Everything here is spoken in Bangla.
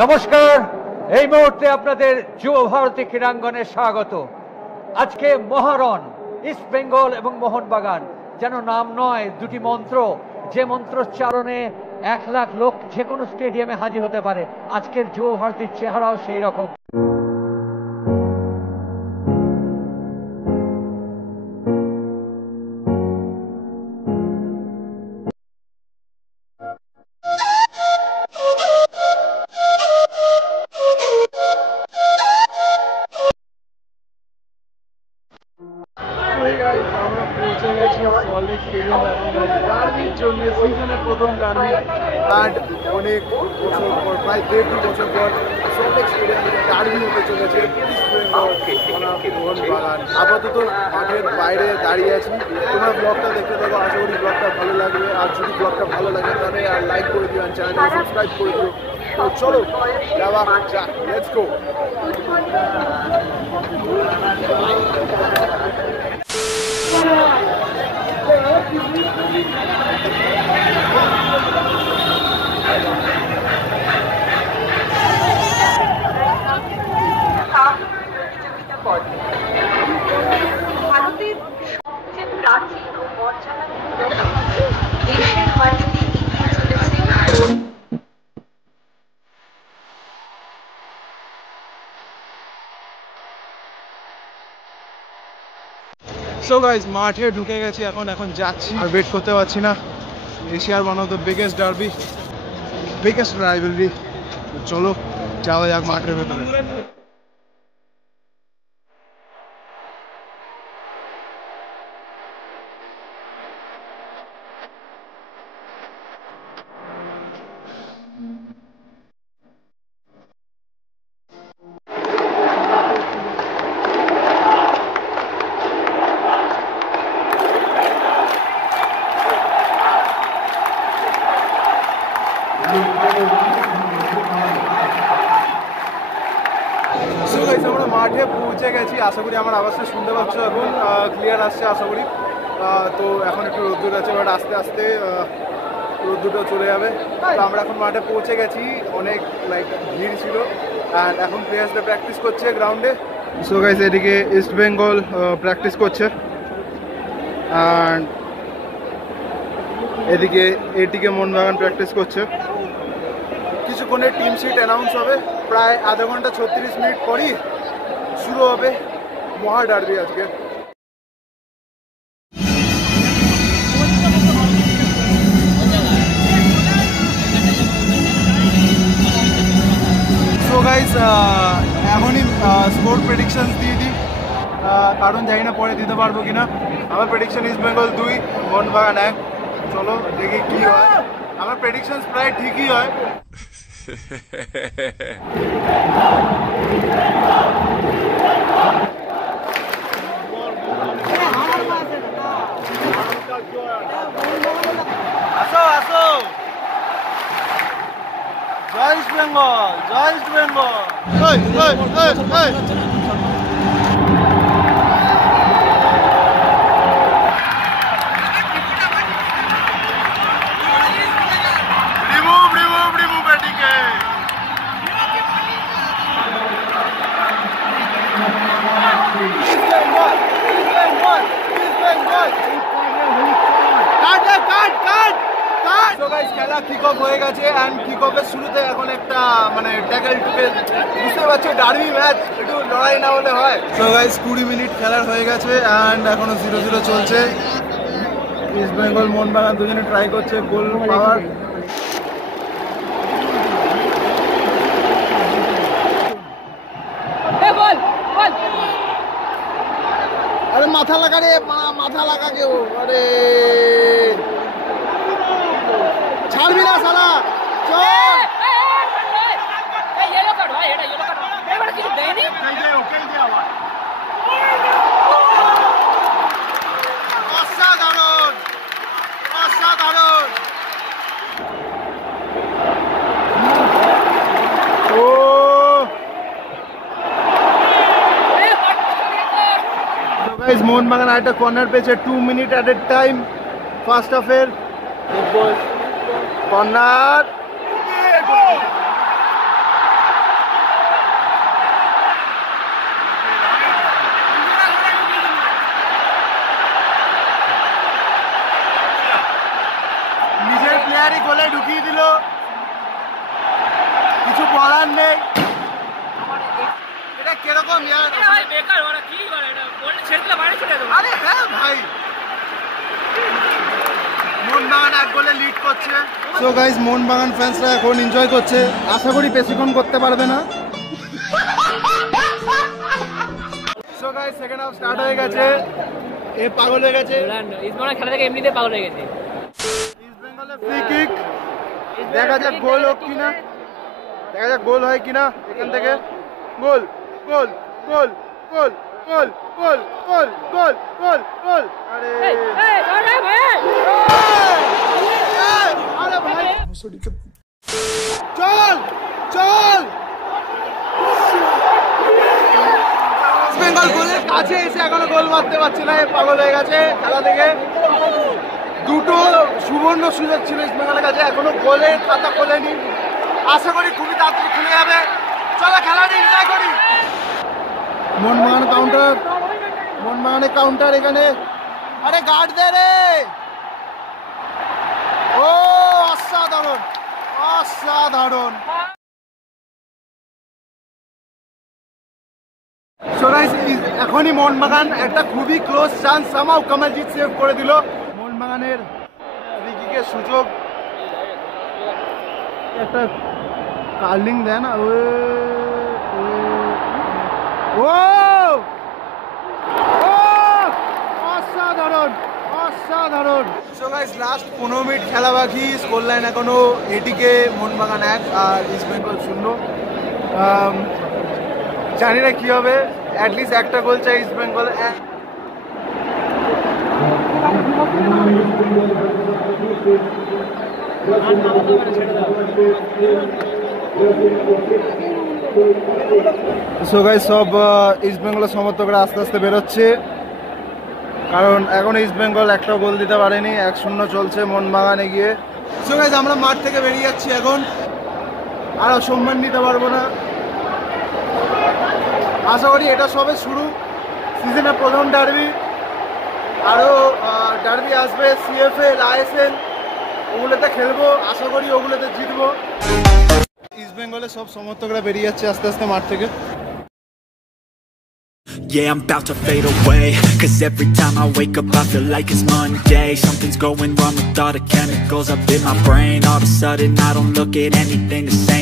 নমস্কার। এই মুহূর্তে আপনাদের যুব ভারতী ক্রীড়াঙ্গনে স্বাগত। আজকে মহারণ, ইস্ট বেঙ্গল এবং মোহনবাগান যেন নাম নয়, দুটি মন্ত্র, যে মন্ত্রোচ্চারণে 1 লাখ লোক যে কোনো স্টেডিয়ামে হাজির হতে পারে। আজকের যুব ভারতীর চেহারাও সেই রকম। আমরা পৌঁছে গেছি সল্টলেক স্টেডিয়াম। ডার্বির জন্য সিজনের প্রথম ডার্বি, অ্যান্ড অনেক বছর পর, প্রায় 1.5 বছর পর সল্টলেক স্টেডিয়ামে ডার্বি হতে চলেছে মোহনবাগান। আপাতত মাঠের বাইরে দাঁড়িয়ে আছি। তোমরা ব্লগটা দেখতে থাকো, আশা করি ব্লগটা ভালো লাগবে। আর যদি ব্লগটা ভালো লাগে তাহলে আর লাইক করে দিও, আর চ্যানেলটা সাবস্ক্রাইব করে দিও। তো চলো যাওয়া যাক, লেটস গো। ভারতের সবচেয়ে প্রাচীন ও মর্যাদাপূর্ণ দেশের মাটিতে এগিয়ে চলেছে। সো গাইজ, মাঠে ঢুকে গেছি, এখন যাচ্ছি, আর ওয়েট করতে পারছি না। এশিয়ার one of the biggest derby, biggest rivalry. চলো যাওয়া যাক মাঠের ভেতরে। আমরা মাঠে পৌঁছে গেছি। আশা করি আমার আওয়াজটা শুনতে পাচ্ছ, এখন ক্লিয়ার আসছে আশা করি। তো এখন একটু রোদ্দুর আছে, বাট আস্তে আস্তে রোদ্দুরটা চলে যাবে। তো আমরা এখন মাঠে পৌঁছে গেছি। অনেক ভিড় ছিল, অ্যান্ড এখন প্লেয়ার্সরা প্র্যাকটিস করছে গ্রাউন্ডে। সো গাইস, এদিকে ইস্ট বেঙ্গল প্র্যাকটিস করছে, অ্যান্ড এদিকে এটিকে মোহনবাগান প্র্যাকটিস করছে। কিছুক্ষণে টিম শিট অ্যানাউন্স হবে। প্রায় আধা ঘন্টা 36 মিনিট পরই শুরু হবে মহা ডার্বি আজকে। সো গাইস, এখনই স্কোর প্রেডিকশনস দিয়ে দিই, কারণ জানি না পরে দিতে পারবো কিনা। আমার প্রেডিকশন ইস্ট বেঙ্গল 2, মোহনবাগান 1। চলো দেখি কি হয়। আমার প্রেডিকশনস প্রায় ঠিকই হয়। আসো আসো, জয় ইস্ট বেঙ্গল, জয় ইস্ট বেঙ্গল। খেলা কিক অফ হয়ে গেছে, অ্যান্ড কিক অফের শুরুতে এখন একটা ট্যাকল টুকেল, বুঝতে পারছো ডার্বি ম্যাচ, একটু লড়াই না হলে হয়। সো গাইস, 20 মিনিট খেলার হয়ে গেছে, অ্যান্ড এখনো 0-0 চলছে। ইস্ট বেঙ্গল মোহনবাগান দুজনে ট্রাই করছে গোল পাওয়ার। আরে মাথা লাগা রে, মাথা লাগা কেউ, আরে ছাড়বি না শালা, চল। অসাধারণ, অসাধারণ। ও গাইস, মোহনবাগান একটা কর্নার পেয়েছে 2 minute at a time first হাফের। কর্নার, खत्म यार ভাই বেকার ওরা কি করে এটা বললে ছেড়ে বাইরে চলে যাবে আরে হ্যাঁ ভাই মোহনবাগান এক গোলে লিড করছে সো গাইস মোহনবাগান ফ্যান্সরা এখন এনজয় করছে আশা করি বেশিক্ষণ করতে পারবে না so guys second half start হয়ে গেছে এ পাগল হয়ে গেছে ইসমাইল খেলা থেকে এমনিতে পাগল হয়ে গেছে ইস্ট বেঙ্গলের ফ্রি কিক দেখা যাক গোল হোক কিনা দেখা যাক গোল হয় কিনা এখান থেকে গোল গোল গোল গোল গোল গোল গোল গোল গোল গোল আরে আরে ভাই চল চল বেঙ্গল গোলের কাছে এসে এখনো গোল মারতে পারছে না পাগল হয়ে গেছে খেলা থেকে দুটো সুবর্ণ সুযোগ ছিল ইস্ট বেঙ্গলের কাছে এখনো গোলের খাতা খোলেনি আশা করি খুবই তাড়াতাড়ি খুলে যাবে চলো খেলাটা এনজয় করি মোহনবাগানের কাউন্টার এখানে আরে গার্ড দে রে ও অসাধারণ অসাধারণ এখনই মোহনবাগান একটা খুবই ক্লোজ চান্স সামাও কামালজিৎ সেভ করে দিল মোহনবাগানের ফ্রি কিকের সুযোগ একটা কার্লিং দেয় না ও অসাধারণ অসাধারণ সো গাইস লাস্ট 15 মিনিট খেলা বাকি স্কোর লাইন এখনো এটিকে মোহনবাগান 1 আর ইস্ট বেঙ্গল 0 জানি না কি হবে অ্যাটলিস্ট একটা গোল চাই ইস্ট বেঙ্গল সো গাইস সব ইস্ট বেঙ্গলের সমর্থকরা আস্তে আস্তে বেরোচ্ছে কারণ এখন ইস্ট বেঙ্গল একটা গোল দিতে পারেনি 1-0 চলছে মোহনবাগান এগিয়ে সো গাইস আমরা মাঠ থেকে বেরিয়ে যাচ্ছি এখন আর সম্মান নিতে পারবো না আশা করি এটা সবে শুরু সিজনের প্রথম ডার্বি আরও ডার্বি আসবে সিএফএল আইএসএল ওগুলোতে খেলবো আশা করি ওগুলোতে জিতবো ইস্ট বেঙ্গলের সব সমর্থকরা বেরিয়ে যাচ্ছে আস্তে আস্তে মাঠ থেকে Yeah, I'm about to fade away, 'cause every time I wake up I feel like it's Monday. Something's going wrong with all the chemicals up in my brain. All of a sudden I don't look at anything the same.